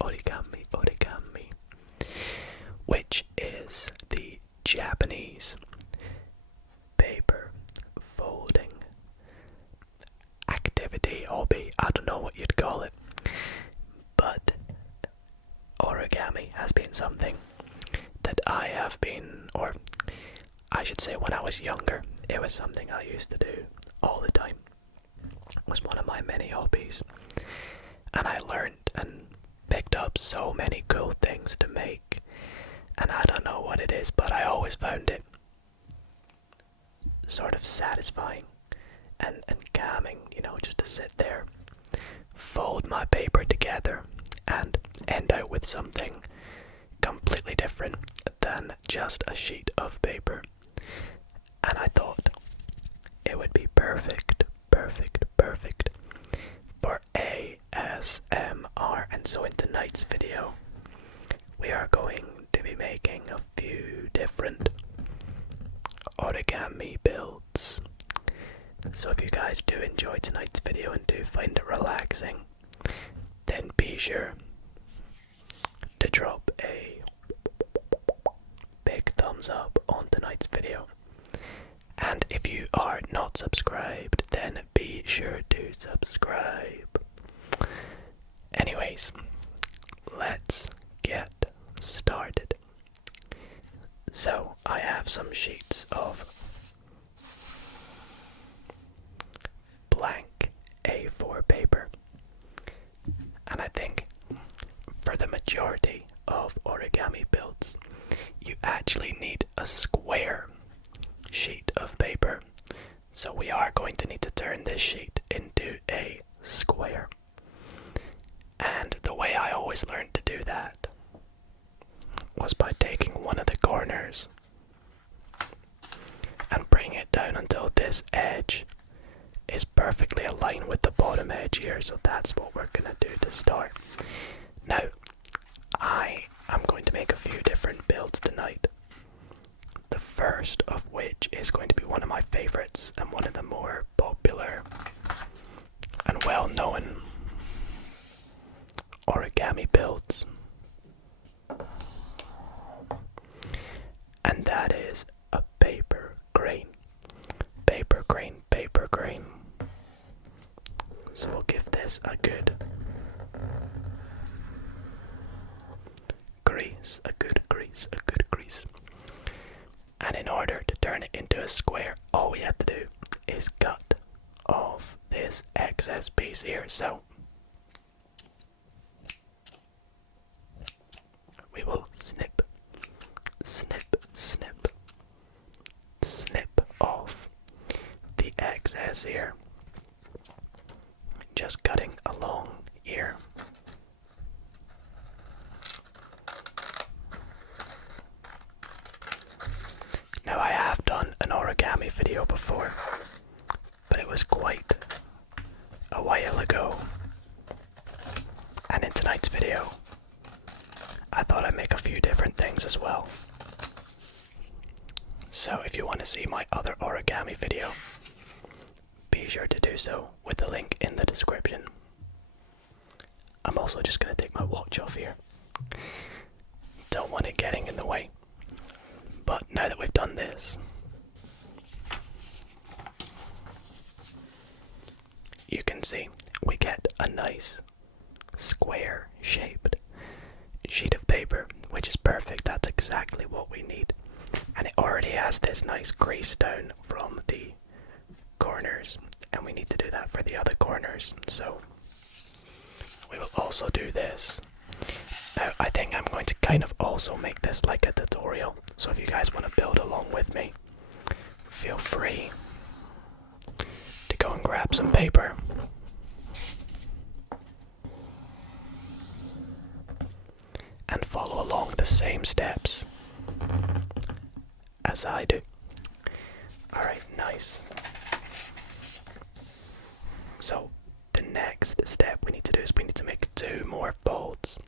origami, which is the Japanese paper folding activity, hobby, I don't know what you'd call it, but origami has been something that I have been, or I should say when I was younger, it was something I used to do all the time. It was one of my many hobbies, and I learned and picked up so many cool things to make, and I don't know what it is, but I always found it sort of satisfying and calming, you know, just to sit there, fold my paper together, and end out with something completely different than just a sheet of paper. And I thought it would be perfect for ASMR. And so in tonight's video, we are going to be making a few different origami builds. So if you guys do enjoy tonight's video and do find it relaxing, then be sure to drop a big thumbs up on tonight's video. And if you are not subscribed, then be sure to subscribe. Anyways, let's get started. So I have some sheets of blank A4 paper, and I think for the majority of origami builds you actually need a square sheet of paper, so we are going to need to turn this sheet into a square. And the way I always learned to do that was by taking one of the corners and bring it down until this edge is perfectly aligned with the bottom edge here. So that's what we're gonna do to start. Now, I am going to make a few different builds tonight. The first of which is going to be one of my favorites and one of the more popular and well-known origami builds. And that is a paper crane. So we'll give this a good grease, And in order to turn it into a square, all we have to do is cut off this excess piece here. So we will snip off the excess here, just cutting along here. Now I have done an origami video before, but it was quite a while ago, and in tonight's video I thought I'd make a few different things as well. So if you want to see my other origami video, be sure to do so with the link in the description. I'm also just going to take my watch off here. Don't want it getting in the way. But now that we've done this, you can see we get a nice square shaped sheet of paper, which is perfect. That's exactly what we need. And it already has this nice crease down from the corners, and we need to do that for the other corners. So we will also do this. Now I think I'm going to kind of also make this like a tutorial, so if you guys want to build along with me, feel free to go and grab some paper and follow along the same steps as I do. Alright, nice. So the next step we need to do is we need to make 2 more folds.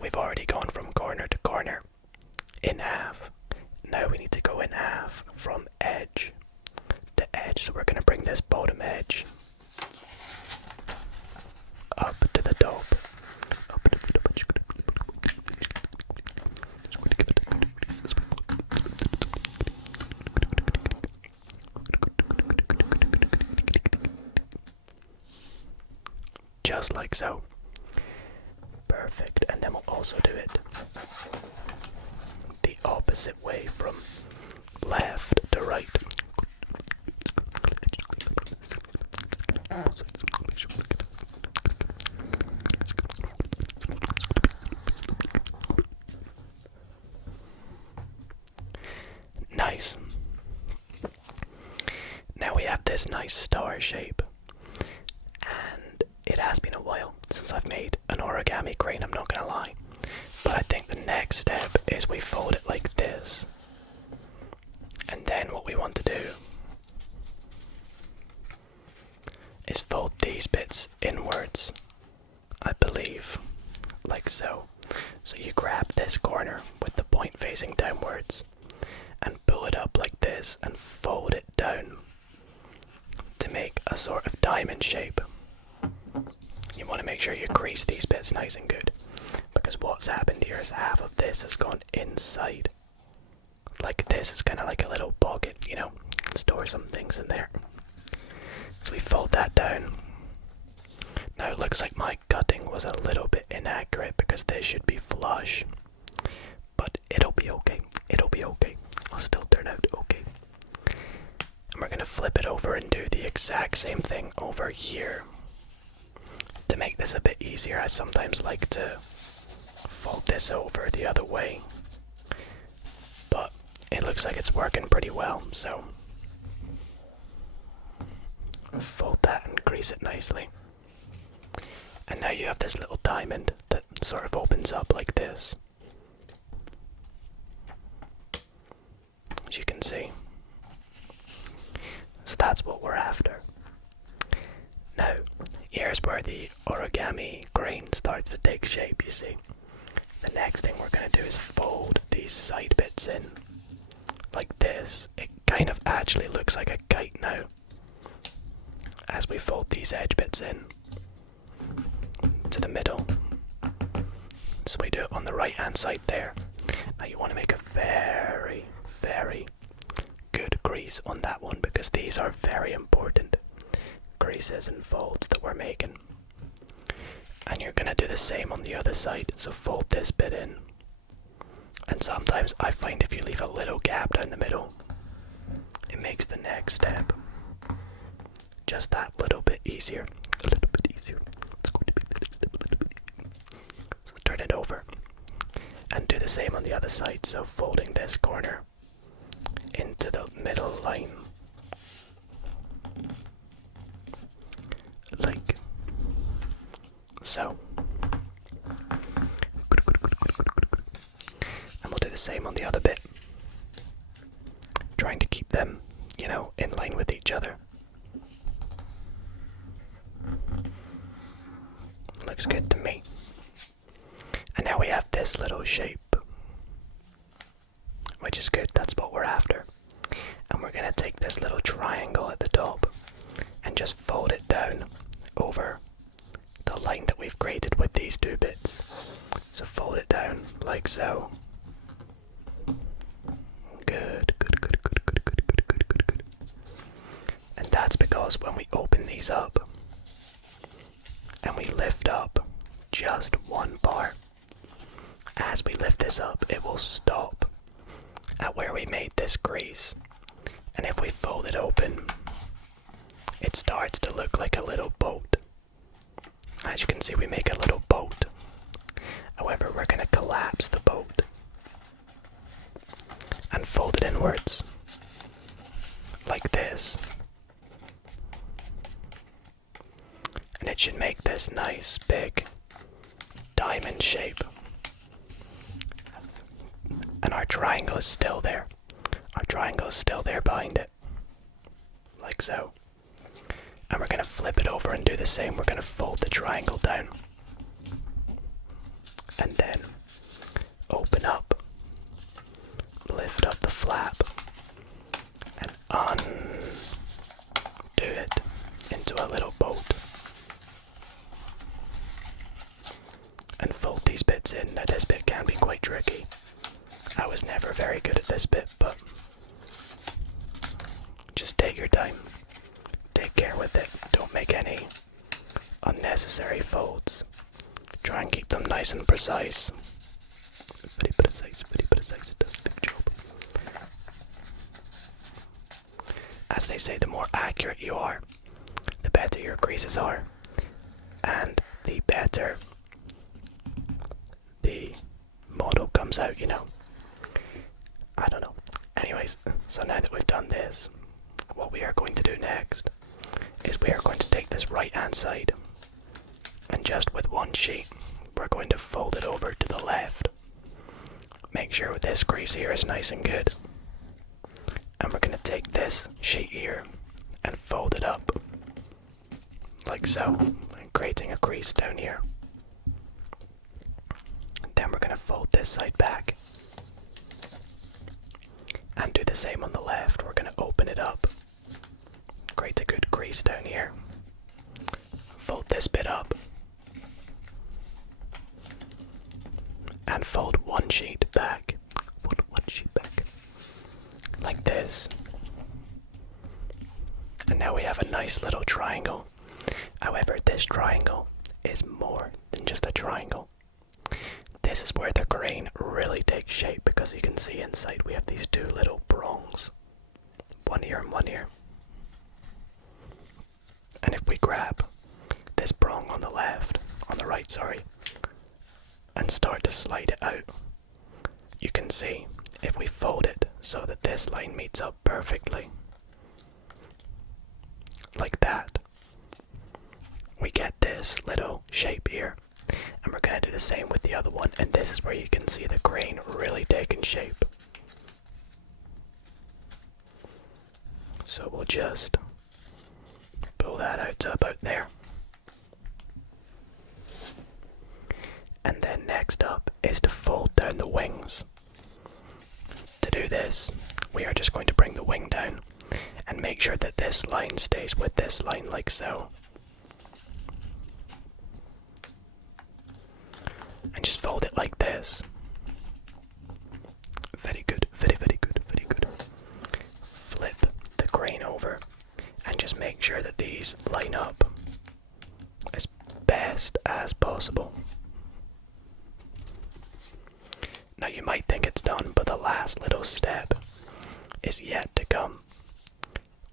We've already gone from corner to corner in half. Now we need to go in half from edge to edge. So we're going to bring this bottom edge up to the top, up to just like so. Perfect. And then we'll also do it the opposite way, from left to right. Nice. Now we have this nice star shape, and it has been a while since I've made an origami crane, I'm not gonna lie. But I think the next step is we fold it like this, and then what we want to do is fold these bits inwards, I believe, like so. So you grab this corner with the point facing downwards and pull it up like this and fold it down to make a sort of diamond shape. You want to make sure you crease these bits nice and good, because what's happened here is half of this has gone inside. Like this is kind of like a little pocket, you know, store some things in there. So we fold that down. Now it looks like my cutting was a little bit inaccurate because this should be flush, but it'll be okay. It'll be okay. It'll still turn out okay. And we're gonna flip it over and do the exact same thing over here. To make this a bit easier, I sometimes like to fold this over the other way, but it looks like it's working pretty well, so fold that and crease it nicely. And now you have this little diamond that sort of opens up like this, as you can see. So that's what we're after. Now, here's where the origami crane starts to take shape, you see. The next thing we're going to do is fold these side bits in, like this. It kind of actually looks like a kite now, as we fold these edge bits in to the middle. So we do it on the right hand side there. Now you want to make a very, very good crease on that one, because these are very important creases and folds that we're making. And you're going to do the same on the other side, so fold this bit in. And sometimes I find if you leave a little gap down the middle, it makes the next step just that little bit easier. A little bit easier. It's going to be a little bit easier. So turn it over and do the same on the other side, so folding this corner into the middle line, like so. And we'll do the same on the other bit, trying to keep them, you know, in line with each other. Looks good to me. And now we have this little shape, which is good, that's what we're after. And we're going to take this little triangle at the top and just fold it down over the line that we've created with these two bits. So fold it down like so. Good, good, good, good, good, good, good, good, good, good. And that's because when we open these up and we lift up just one part, as we lift this up, it will stop at where we made this crease. And if we fold it open, it starts to look like a little boat. As you can see, we make a little boat. However, we're going to collapse the boat and fold it inwards, like this. And it should make this nice, big diamond shape. And our triangle is still there. Our triangle is still there behind it, like so. And we're going to flip it over and do the same. We're going to fold the triangle down and then open up, lift up the flap and undo it into a little boat and fold these bits in. Now this bit can be quite tricky. I was never very good at this bit, but just take your time. Take care with it. Don't make any unnecessary folds. Try and keep them nice and precise. Very precise, very precise. It does a good job. As they say, the more accurate you are, the better your creases are. And the better the model comes out, you know. I don't know. Anyways, so now that we've done this, what we are going to do next is we are going to take this right hand side and just with one sheet we're going to fold it over to the left. Make sure this crease here is nice and good, and we're going to take this sheet here and fold it up like so, creating a crease down here. Then we're going to fold this side back and do the same on the left. We're going to open it up, create a good crease down here, fold this bit up, and fold one sheet back. Fold one sheet back, like this. And now we have a nice little triangle. However, this triangle is more than just a triangle. This is where the grain really takes shape, because you can see inside we have these two little prongs. One here and one here. And if we grab this prong on the left, on the right, sorry, and start to slide it out, you can see if we fold it so that this line meets up perfectly, like that, we get this little shape here. And we're going to do the same with the other one, and this is where you can see the grain really taking shape. So we'll just pull that out to about there. And then next up is to fold down the wings. To do this, we are just going to bring the wing down and make sure that this line stays with this line like so. And just fold it like this. Very good, very, very good, very good. Flip the grain over and just make sure that these line up as best as possible. Now you might think it's done, but the last little step is yet to come.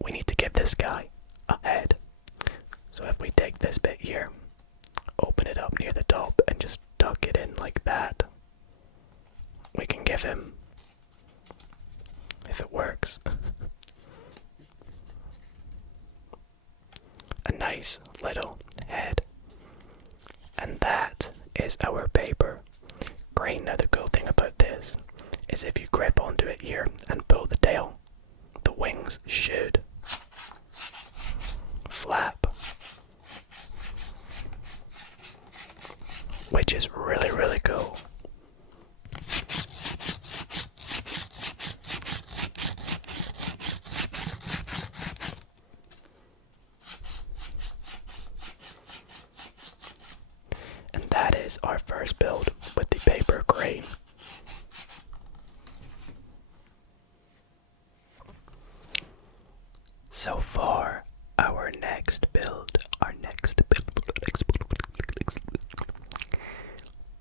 We need to give this guy a head. So if we take this bit here, open it up near the top and just tuck it in like that, we can give him, if it works, a nice little head. And that is our paper grain. Now the cool thing about this is if you grip onto it here and pull the tail, the wings should flap, which is really, really cool. And that is our first build with the paper grain. So far, our next build,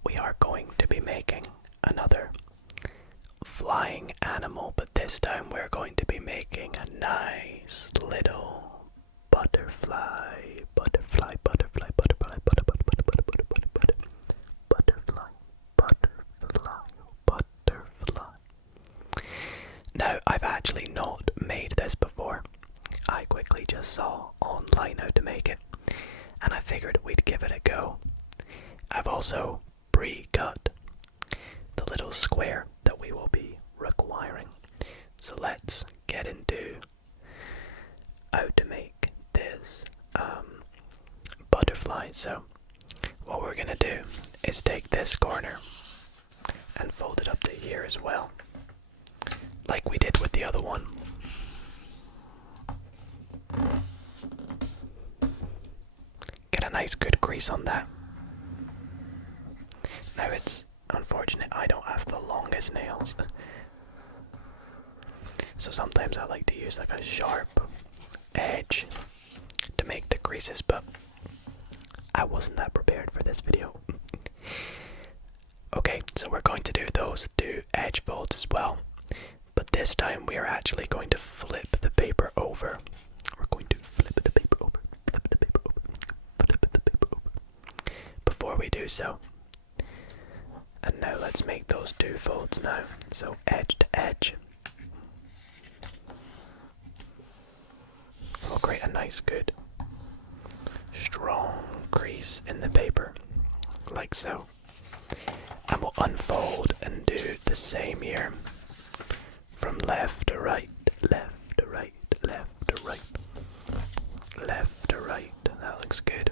we are going to be making another flying animal, but this time we're going to be making a nice little butterfly. Now, I've actually not made this before. I quickly just saw online how to make it, and I figured we'd give it a go. I've also pre-cut the little square that we will be requiring. So let's get into how to make this butterfly. So what we're gonna do is take this corner and fold it up to here as well, like we did with the other one. Get a nice good crease on that. Now it's unfortunate I don't have the longest nails, so sometimes I like to use like a sharp edge to make the creases, but I wasn't that prepared for this video. Okay, so we're going to do those two edge folds as well. But this time we are actually going to flip the paper over. We're going to flip the paper over, flip the paper over, flip the paper over. Before we do so, and now let's make those two folds now. So edge to edge. We'll create a nice good strong crease in the paper, like so. And we'll unfold and do the same here. From left to right, left to right, left to right, left to right. That looks good.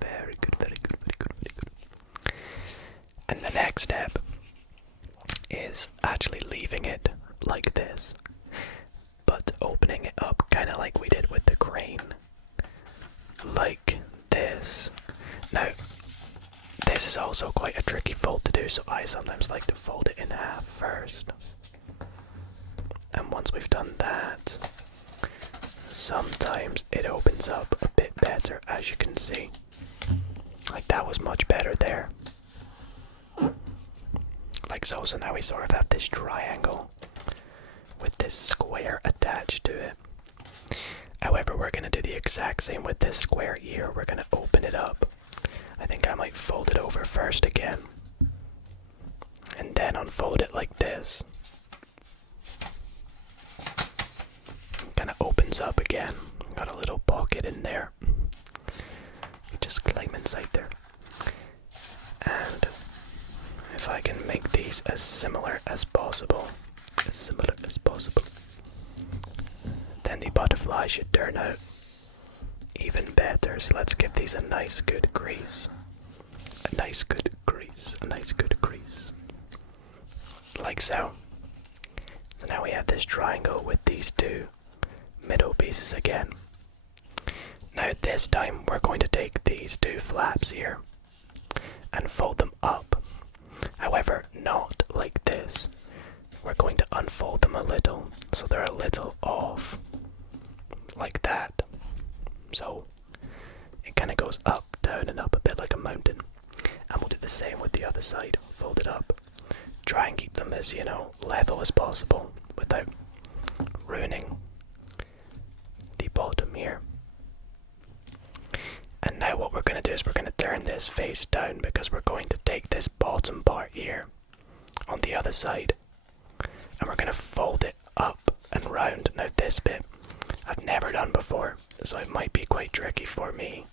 Very good, very good, very good, very good. And the next step is actually leaving it like this, but opening it up kind of like we did with the crane. Like this. Now, this is also quite a tricky fold to do, so I sometimes like to fold it in half first. And once we've done that, sometimes it opens up a bit better, as you can see. Like that was much better there. Like so, so now we sort of have this triangle with this square attached to it. However, we're going to do the exact same with this square here. We're going to open it up. I think I might fold it over first again, and then unfold it like this. Kind of opens up again. Got a little pocket in there. You just climb inside there. And if I can make these as similar as possible, then the butterfly should turn out even better. So let's give these a nice good crease. A nice good crease. A nice good crease. Like so. So now we have this triangle with these two middle pieces again. Now this time we're going to take these two flaps here and fold them up. However, not like this. We're going to unfold them a little so they're a little off. Like that. So it kind of goes up, down and up a bit like a mountain. And we'll do the same with the other side. Fold it up. Try and keep them as, level as possible without ruining the bottom here. And now what we're going to do is we're going to turn this face down, because we're going to take this bottom part here on the other side and we're going to fold it up and round. Now this bit I've never done before, so it might be quite tricky for me.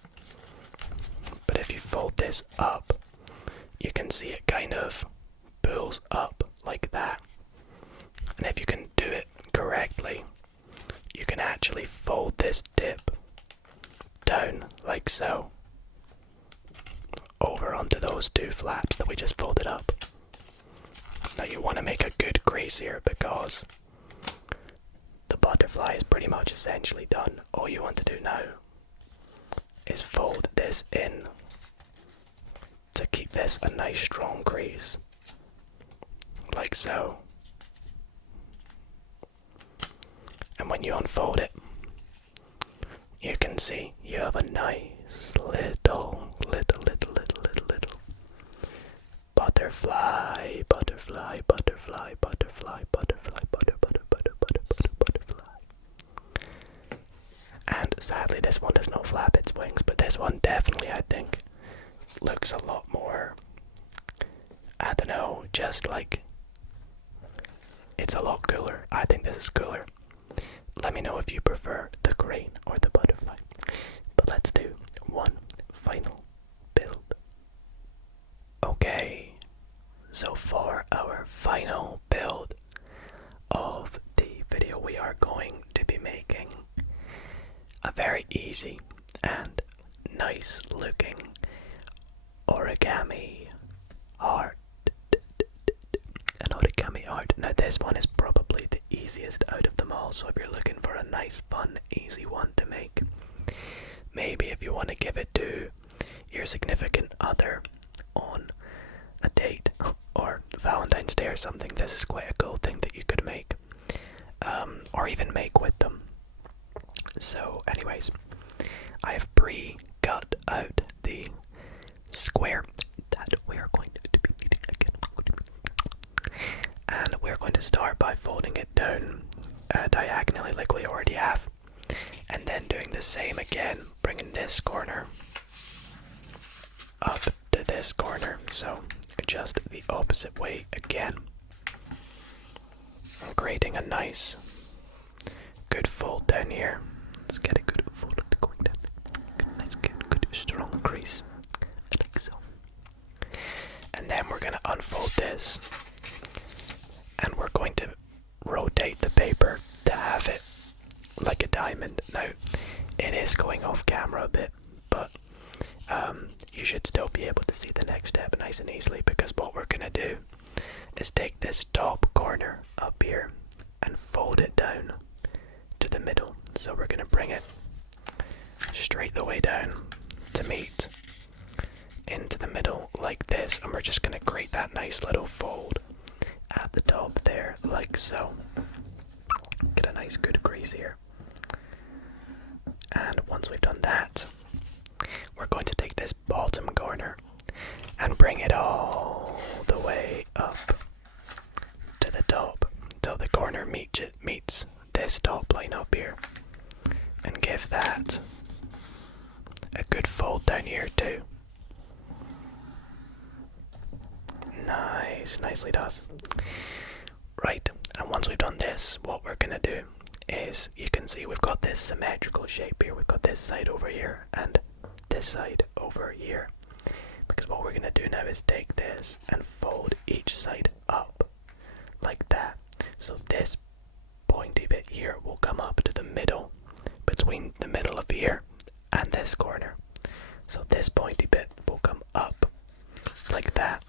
But if you fold this up, you can see it kind of pulls up like that. And if you can do it correctly, you can actually fold this tip down like so, over onto those two flaps that we just folded up. Now you want to make a good crease here, because the butterfly is pretty much essentially done. All you want to do now is fold this in to keep this a nice strong crease, like so. And when you unfold it, you can see you have a nice little butterfly, butterfly, butterfly, butterfly, butterfly, butterfly. And sadly this one does not flap its wings, but this one definitely, I think, looks a lot more, I don't know, just like, it's a lot cooler. I think this is cooler. Let me know if you prefer the crane or the butterfly. But let's do one final build. Okay, so for our final build of the video, we are going to be making a very easy and nice looking origami heart. An origami heart. Now this one is probably the easiest out of them all, so if you're looking for a nice, fun, easy one to make, maybe if you want to give it to your significant other on a date or Valentine's Day or something, this is quite a cool thing that you could make, or even make with them. So anyways, the same again, bringing this corner up to this corner, so just the opposite way again. I'm creating a nice good fold down here. Let's get a good fold going down. Nice good strong crease. Like so. And then we're gonna unfold this, and we're going to rotate the paper to have it like a diamond. Now, it is going off camera a bit, but you should still be able to see the next step nice and easily, because what we're gonna do is take this top corner up here and fold it down to the middle. So we're gonna bring it straight the way down to meet into the middle like this, and we're just gonna create that nice little fold at the top there, like so. Get a nice good crease here. And once we've done that, we're going to take this bottom corner and bring it all the way up to the top until the corner meets this top line up here, and give that a good fold down here too. Nice, nicely does. Right, and once we've done this, what we're gonna do is, you can see we've got this symmetrical shape here. We've got this side over here and this side over here, because what we're gonna do now is take this and fold each side up like that. So this pointy bit here will come up to the middle, between the middle of here and this corner. So this pointy bit will come up like that,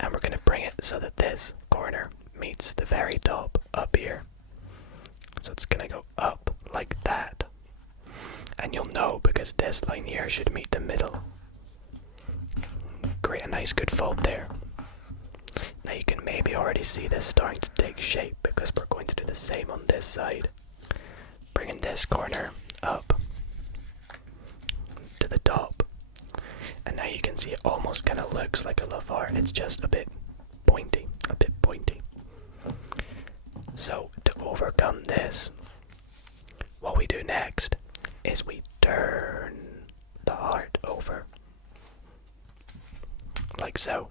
and we're gonna bring it so that this corner meets the very top up here. So it's gonna go up like that, and you'll know because this line here should meet the middle. Create a nice good fold there. Now you can maybe already see this starting to take shape, because we're going to do the same on this side, bringing this corner up to the top. And now you can see it almost kind of looks like a love heart. It's just a bit pointy, So to overcome this, what we do next is we turn the heart over, like so.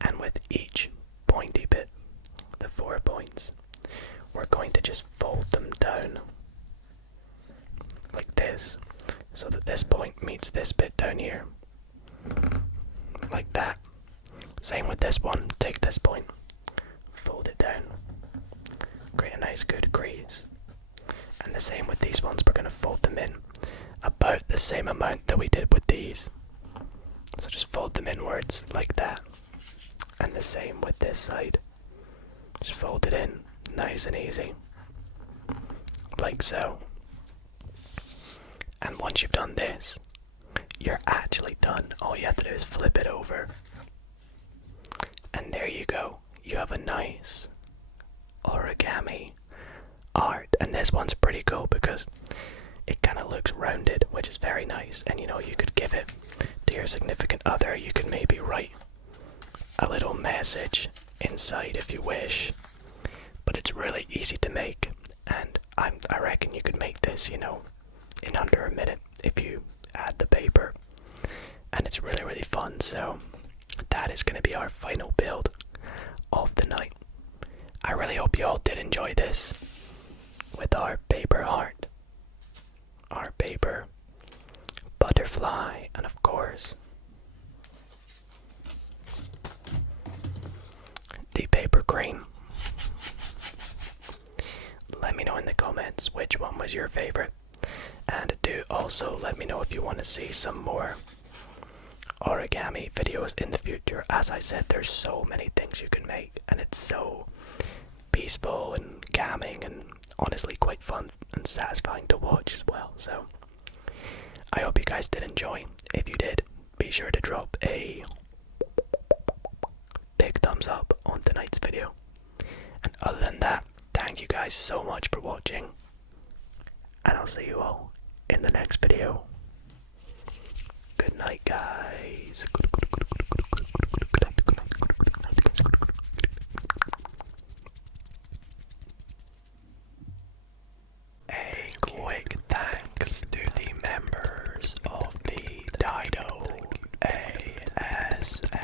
And with each pointy bit, the 4 points, we're going to just fold them down like this, so that this point meets this bit down here, like that. Same with this one, take this point, fold it down, create a nice good crease. And the same with these ones, we're going to fold them in about the same amount that we did with these. So just fold them inwards like that. And the same with this side. Just fold it in, nice and easy, like so. And once you've done this, you're actually done. All you have to do is flip it over. And there you go. You have a nice origami art. And this one's pretty cool because it kind of looks rounded, which is very nice. And you know, you could give it to your significant other. You could maybe write a little message inside if you wish. But it's really easy to make. And I reckon you could make this, you know, in under a minute if you add the paper. And it's really, really fun. So that is going to be our final build of the night. I really hope you all did enjoy this with our paper heart, our paper butterfly, and of course the paper cream. Let me know in the comments which one was your favorite, and do also let me know if you want to see some more origami videos in the future. As I said, there's so many things you can make, and it's so peaceful and calming and honestly quite fun and satisfying to watch as well. So I hope you guys did enjoy. If you did, be sure to drop a big thumbs up on tonight's video. And other than that, thank you guys so much for watching, and I'll see you all in the next video. Good night, guys. A quick ASMR.